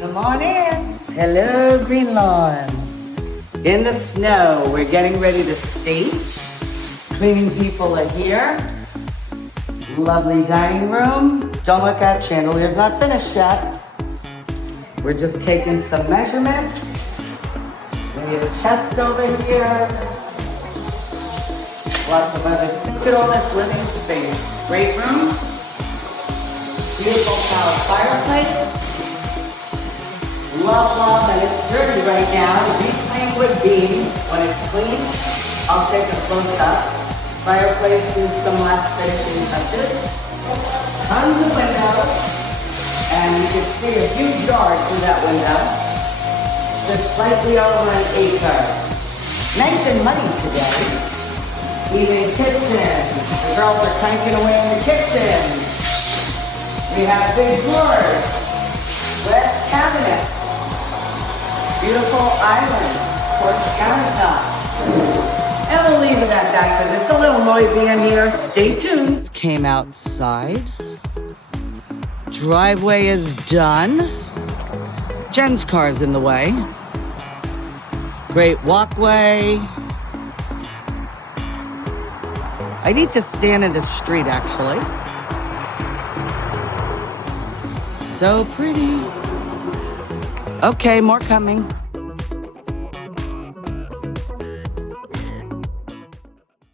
Come on in. Hello, Greenlawn. In the snow, we're getting ready to stage. Cleaning people are here. Lovely dining room. Don't look at chandelier's not finished yet. We're just taking some measurements. We need a chest over here. Lots of other. Look at all this living space. Great room. Beautiful fireplace. Love, and it's dirty right now. Reclaim wood beam. When it's clean, I'll take a close up. Fireplace needs some last finishing touches. Tons of windows, and you can see a huge yard through that window. Just slightly over an acre. Nice and muddy today. Even kitchen. The girls are cranking away in the kitchen. We have big floors. Wet cabinet. Beautiful island, quartz countertops. And we'll leave it at that because it's a little noisy in here. Stay tuned. Came outside. Driveway is done. Jen's car's in the way. Great walkway. I need to stand in the street actually. So pretty. Okay, more coming.